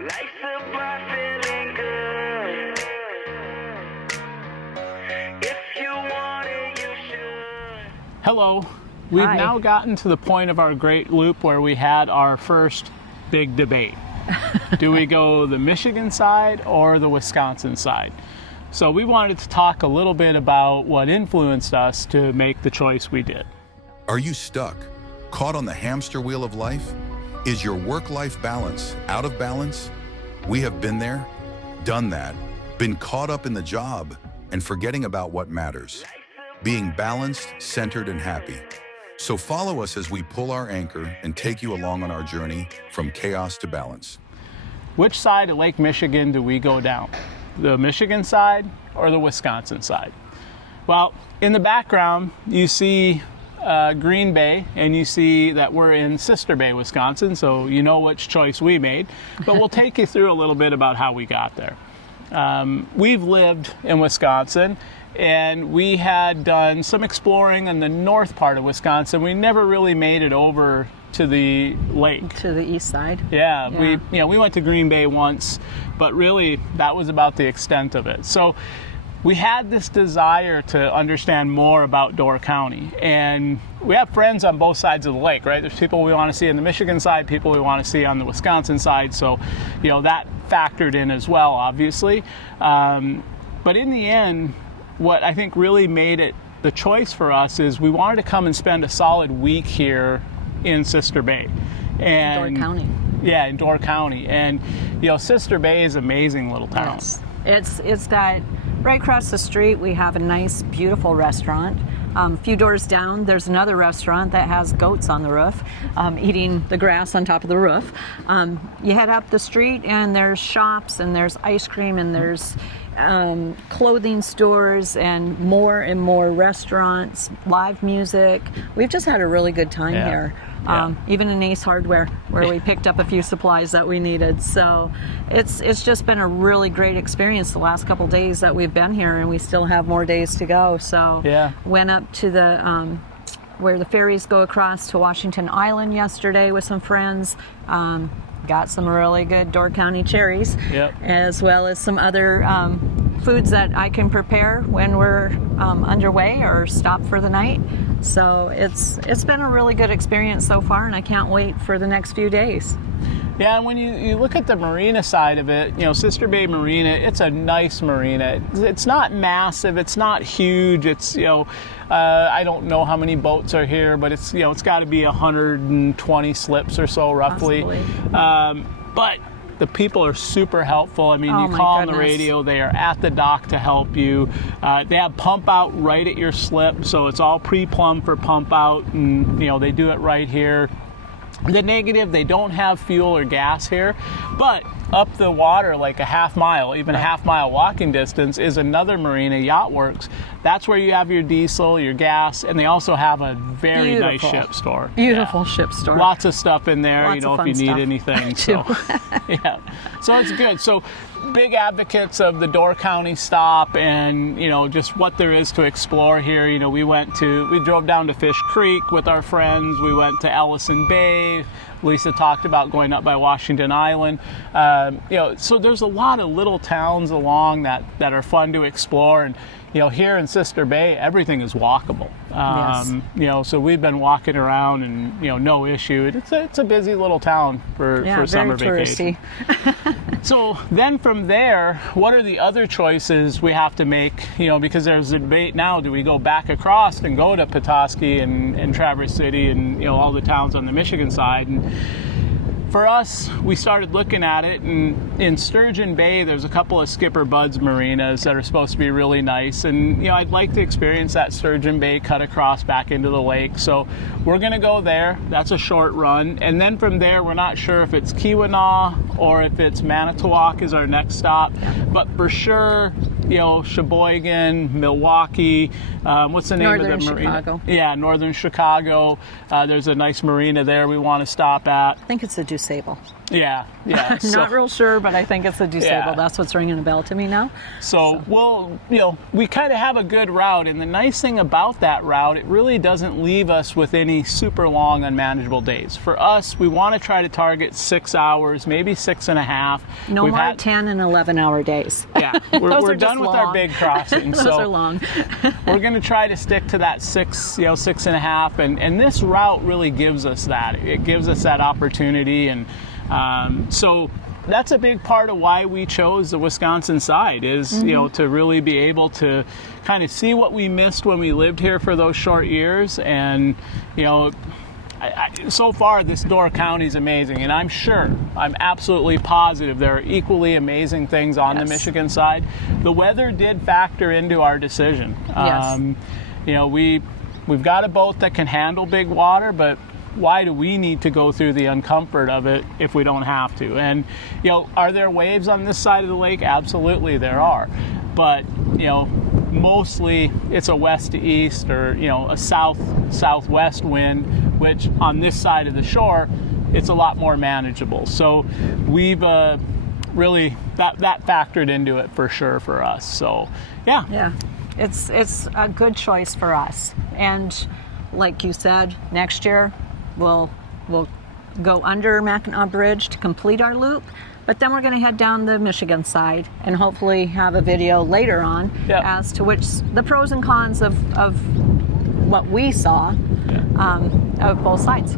Life's about feeling good. If you want it, you should. Hello. We've Hi. now gotten to the point of our great loop where we had our first big debate. Do we go the Michigan side or the Wisconsin side? So we wanted to talk a little bit about what influenced us to make the choice we did. Are you stuck? Caught on the hamster wheel of life? Is your work-life balance out of balance? We have been there, done that, been caught up in the job, and forgetting about what matters. Being balanced, centered, and happy. So follow us as we pull our anchor and take you along on our journey from chaos to balance. Which side of Lake Michigan do we go down? The Michigan side or the Wisconsin side? Well, in the background, you see Green Bay, and you see that we're in Sister Bay, Wisconsin, so you know which choice we made. But we'll take you through a little bit about how we got there. We've lived in Wisconsin, and we had done some exploring in the north part of Wisconsin. We never really made it over to the lake. To the east side. Yeah, we went to Green Bay once, but really that was about the extent of it. So we had this desire to understand more about Door County, and we have friends on both sides of the lake, right? There's people we want to see on the Michigan side, people we want to see on the Wisconsin side, so that factored in as well, obviously. But in the end, what I think really made it the choice for us is we wanted to come and spend a solid week here in Sister Bay. And Door County. Yeah, in Door County. And Sister Bay is an amazing little town. Yes. It's got right across the street we have a nice, beautiful restaurant. A few doors down there's another restaurant that has goats on the roof, eating the grass on top of the roof. You head up the street and there's shops and there's ice cream and there's clothing stores and more restaurants, live music. We've just had a really good time here. Even in Ace Hardware, where we picked up a few supplies that we needed. So it's just been a really great experience the last couple days that we've been here, and we still have more days to go. So went up to the where the ferries go across to Washington Island yesterday with some friends. Got some really good Door County cherries, as well as some other foods that I can prepare when we're underway or stop for the night. So it's been a really good experience so far, and I can't wait for the next few days. Yeah, and when you look at the marina side of it, Sister Bay Marina, it's a nice marina. It's not massive, it's not huge. It's I don't know how many boats are here, but it's it's got to be 120 slips or so roughly. But the people are super helpful. I mean, you call on the radio, they are at the dock to help you. They have pump out right at your slip, so it's all pre-plumbed for pump out, and they do it right here. The negative, they don't have fuel or gas here, but up the water like a half mile, even a half mile walking distance, is another marina, Yacht Works. That's where you have your diesel, your gas, and they also have a very nice ship store. Beautiful ship store. Lots of stuff in there, Lots of if you need stuff. anything. So so it's good. So big advocates of the Door County stop and just what there is to explore here. We drove down to Fish Creek with our friends. We went to Ellison Bay. Lisa talked about going up by Washington Island. So there's a lot of little towns along that are fun to explore. And here in Sister Bay, everything is walkable. So we've been walking around and no issue. It's a busy little town for summer vacation. So then from there, what are the other choices we have to make? Because there's a debate now: do we go back across and go to Petoskey and Traverse City and all the towns on the Michigan side? And for us, we started looking at it, and in Sturgeon Bay, there's a couple of Skipper Bud's marinas that are supposed to be really nice, and I'd like to experience that Sturgeon Bay cut across back into the lake. So we're going to go there. That's a short run, and then from there, we're not sure if it's Keweenaw or if it's Manitowoc is our next stop, but for sure, Sheboygan, Milwaukee. What's the name Northern of the marina? Chicago. Yeah, Northern Chicago. There's a nice marina there we want to stop at. I think it's the DuSable. Yeah. Not real sure, but I think it's the disabled. Yeah. That's what's ringing a bell to me now. So, well, we kind of have a good route, and the nice thing about that route, it really doesn't leave us with any super long, unmanageable days. For us, we want to try to target 6 hours, maybe 6.5. No more 10 and 11-hour days. Yeah, we're are done just with our long. big crossings. Those so are long. we're going to try to stick to that 6.5, and this route really gives us that. It gives us that opportunity, and so that's a big part of why we chose the Wisconsin side is, to really be able to kind of see what we missed when we lived here for those short years. And, so far this Door County is amazing. And I'm absolutely positive there are equally amazing things on the Michigan side. The weather did factor into our decision. Yes. We've got a boat that can handle big water, but why do we need to go through the uncomfort of it if we don't have to? And, are there waves on this side of the lake? Absolutely there are. But, mostly it's a west to east or, a southwest wind, which on this side of the shore, it's a lot more manageable. So we've really, that factored into it for sure for us. So, yeah. Yeah, it's a good choice for us. And like you said, next year, We'll go under Mackinac Bridge to complete our loop, but then we're going to head down the Michigan side and hopefully have a video later on as to the pros and cons of what we saw of both sides.